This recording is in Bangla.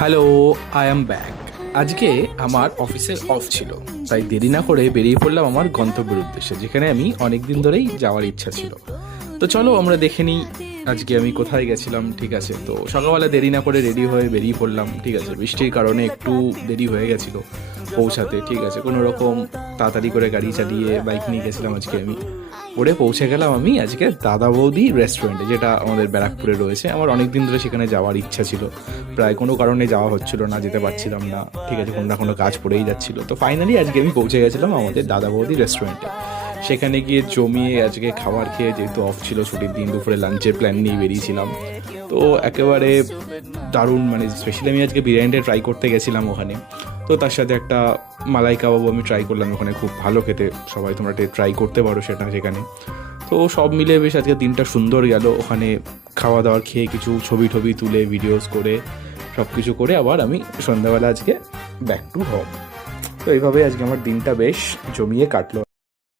Hello, I am back. আজকে আমার অফিসের অফ ছিল, তাই দেরি না করে বেরিয়ে পড়লাম আমার গন্তব্যের উদ্দেশ্যে, যেখানে আমি অনেক দিন ধরেই যাওয়ার ইচ্ছা ছিল। তো চলো আমরা দেখে নিই আজকে আমি কোথায় গেছিলাম। ঠিক আছে, তো সকালবেলা দেরি না করে রেডি হয়ে বেরিয়ে পড়লাম। ঠিক আছে, বৃষ্টির কারণে একটু দেরি হয়ে গেছিলো পৌঁছাতে। ঠিক আছে, কোনো রকম তাড়াতাড়ি করে গাড়ি চালিয়ে বাইক নিয়ে গেছিলাম আজকে আমি। করে পৌঁছে গেলাম আমি আজকে দাদা বৌদি রেস্টুরেন্টে, যেটা আমাদের ব্যারাকপুরে রয়েছে। আমার অনেক দিন ধরে সেখানে যাওয়ার ইচ্ছা ছিল, প্রায় কোনো কারণে যাওয়া হচ্ছিল না, যেতে পারছিলাম না। ঠিক আছে, কোনো না কোনো কাজ পড়েই যাচ্ছিলো। তো ফাইনালি আজকে আমি পৌঁছে গেছিলাম আমাদের দাদা বৌদি রেস্টুরেন্টে। সেখানে গিয়ে জমিয়ে আজকে খাবার খেয়ে, যেহেতু অফ ছিল, ছুটির দিন, দুপুরে লাঞ্চের প্ল্যান নিয়ে বেরিয়েছিলাম। তো একেবারে দারুণ, মানে স্পেশালি আমি আজকে বিরিয়ানিটা ট্রাই করতে গেছিলাম ওখানে। তো তার সাথে একটা মালাই কাবাবও আমি ট্রাই করলাম ওখানে, খুব ভালো খেতে। সবাই তোমরা ট্রাই করতে পারো সেটা সেখানে। তো সব মিলে বেশ আজকে দিনটা সুন্দর গেল ওখানে। খাওয়া দাওয়ার খেয়ে কিছু ছবি টবি তুলে ভিডিওস করে সব কিছু করে আবার আমি সন্ধ্যাবেলা আজকে ব্যাক টু হোম। তো এইভাবে আজকে আমার দিনটা বেশ জমিয়ে কাটলো।